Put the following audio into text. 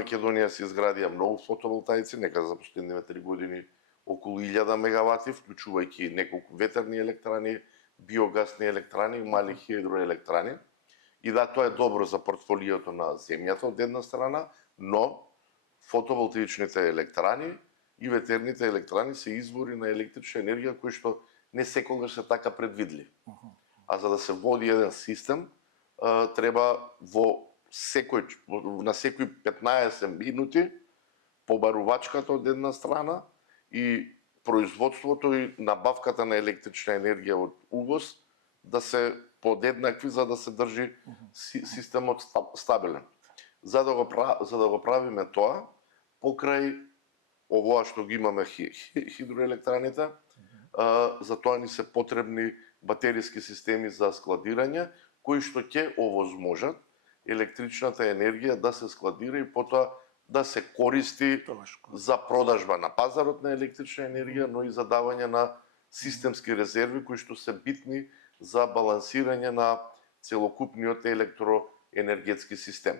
Македонија се изградија многу фотоволтаици, нека за последниве 3 години околу 1000 мегавати, вклучувајќи неколку ветерни електрани, биогасни електрани, мали хидроелектрани. И да, тоа е добро за портфолиото на земјата од една страна, но фотоволтаичните електрани и ветерните електрани се извори на електрична енергија кои што не секогаш се така предвидливи. А за да се води еден систем, треба на секои 15 минути побарувачката од една страна и производството и набавката на електрична енергија од увоз да се подеднакви за да се држи системот стабилен. За да го правиме тоа, покрај овоа што ги имаме хидроелектраните, за тоа ни се потребни батериски системи за складирање, кои што ќе овозможат електричната енергија да се складира и потоа да се користи за продажба на пазарот на електрична енергија, но и за давање на системски резерви кои што се битни за балансирање на целокупниот електроенергетски систем.